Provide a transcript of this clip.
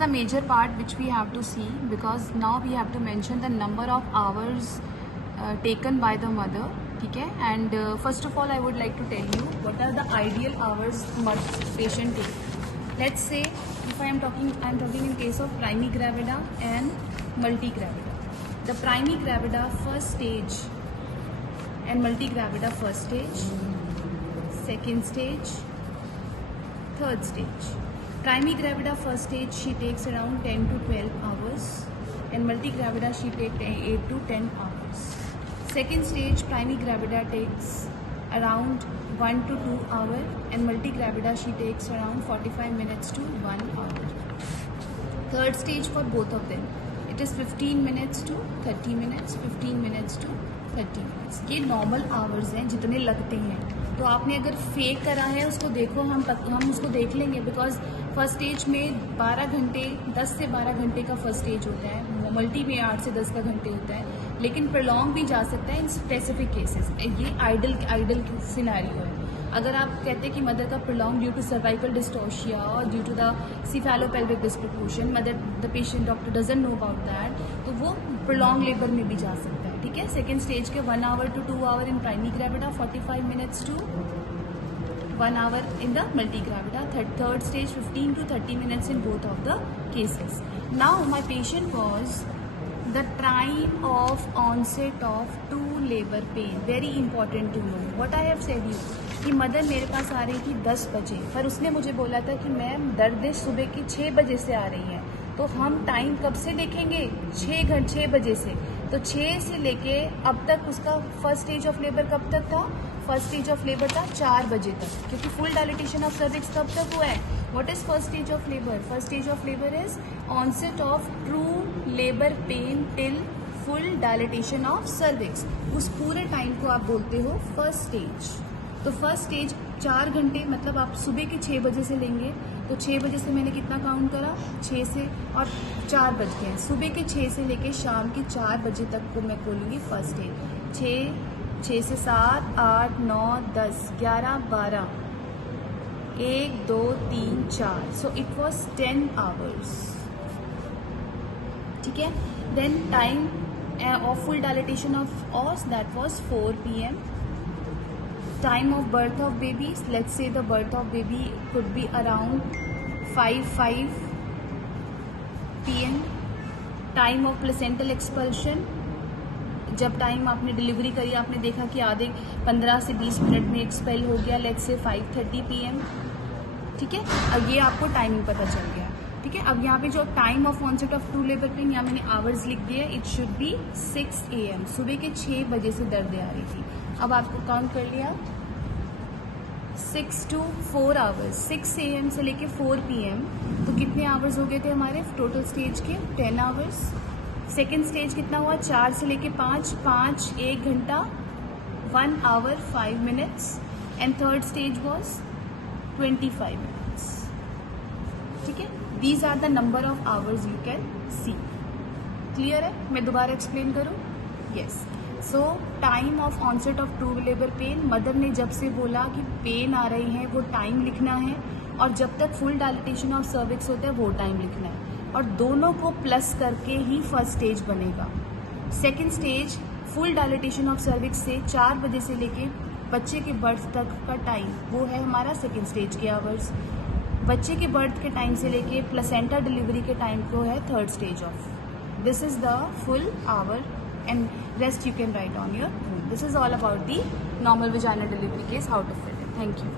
the major part which we have to see, because now we have to mention the number of hours taken by the mother. ठीक है, and first of all I would like to tell you what are the ideal hours patient take. Let's say if I'm talking in case of primigravida and multigravida. The primigravida first stage and multigravida first stage, second stage, third stage. Primigravida first stage she takes around 10 to 12 hours and multigravida she takes 8 to 10 hours. Second stage primigravida takes around 1 to 2 hours and multigravida she takes around 45 minutes to 1 hour. Third stage for both of them, it is 15 minutes to 30 minutes, 15 minutes to 30 minutes. ये normal hours हैं जितने लगते हैं. तो आपने अगर fake करा है उसको देखो, हम उसको देख लेंगे, बिकॉज फर्स्ट स्टेज में 12 घंटे 10 से 12 घंटे का फर्स्ट स्टेज होता है, मल्टी में 8 से 10 का घंटे होता है, लेकिन प्रोलॉन्ग भी जा सकता है इन स्पेसिफिक केसेस. ये आइडल सिनेरियो है. अगर आप कहते हैं कि मदर का prolong due to cervical dystocia और due to the cephalopelvic disproportion, mother the patient doctor doesn't know about that, तो वो प्रोलॉन्ग लेबर में भी जा सकता है. ठीक है. सेकेंड स्टेज के 1 hour to 2 hour in primigravida, 45 minutes to 1 hour in the multigravida. Third stage 15 to 30 minutes in both of the cases. Now my patient was the time of onset of true labor pain. Very important to know what I have said you कि mother मेरे पास आ रही थी 10 बजे, पर उसने मुझे बोला था कि मैम दर्द सुबह की 6 बजे से आ रही है. तो हम टाइम कब से देखेंगे? 6 बजे से. तो 6 से लेके अब तक उसका फर्स्ट स्टेज ऑफ लेबर कब तक था? फर्स्ट स्टेज ऑफ लेबर था 4 बजे तक, क्योंकि फुल डायलिटेशन ऑफ सर्विक्स कब तक हुआ है? What is first stage of labour? First stage of labour is onset of true labour pain till full dilatation of cervix. उस पूरे टाइम को आप बोलते हो फर्स्ट स्टेज. तो फर्स्ट स्टेज 4 घंटे, मतलब आप सुबह के 6 बजे से लेंगे, तो 6 बजे से मैंने कितना काउंट करा? 6 से और 4 बज गए. सुबह के 6 से लेके शाम के 4 बजे तक को मैं बोलूँगी फर्स्ट स्टेज. 6 से 7, 8, 9, 10, 11, 12, 1, 2, 3, 4. So it was 10 hours. ठीक है. Then time of full dilatation of os, that was 4 PM. Time of birth of babies, let's say the birth of baby could be around 5 PM. Time of placental expulsion, जब time आपने delivery करी आपने देखा कि आधे 15 से 20 minute में expel हो गया, लेट्स से 5:30 PM. ठीक है. अब ये आपको टाइमिंग पता चल गया. ठीक है. अब यहाँ पे जो time of onset of true labour pain, यहाँ मैंने आवर्स लिख दिया. It should be 6 AM. सुबह के 6 बजे से दर्द आ रही थी. अब आपको काउंट कर लिया 6 to 4 आवर्स. 6 AM से लेके 4 PM, तो कितने आवर्स हो गए थे हमारे टोटल स्टेज के? 10 आवर्स. सेकेंड स्टेज कितना हुआ? 4 से लेके 5, 1 घंटा, 1 hour 5 minutes. And third stage was 25 minutes. ठीक है. These are the number of hours you can see. Clear है? मैं दोबारा एक्सप्लेन करूँ? Yes. So time of onset of true labour pain, mother ने जब से बोला कि पेन आ रही है वो टाइम लिखना है, और जब तक फुल डायलिटेशन ऑफ सर्विक्स होता है वो टाइम लिखना है, और दोनों को प्लस करके ही फर्स्ट स्टेज बनेगा. Second stage full dilatation of cervix से 4 बजे से लेके बच्चे के बर्थ तक का टाइम, वो है हमारा सेकेंड स्टेज के आवर्स. बच्चे के बर्थ के टाइम से लेके प्लेसेंटा डिलीवरी के टाइम को है third stage of. This is the full hour and rest you can write on your own. This is all about the normal vaginal delivery case, how to fill it. Thank you.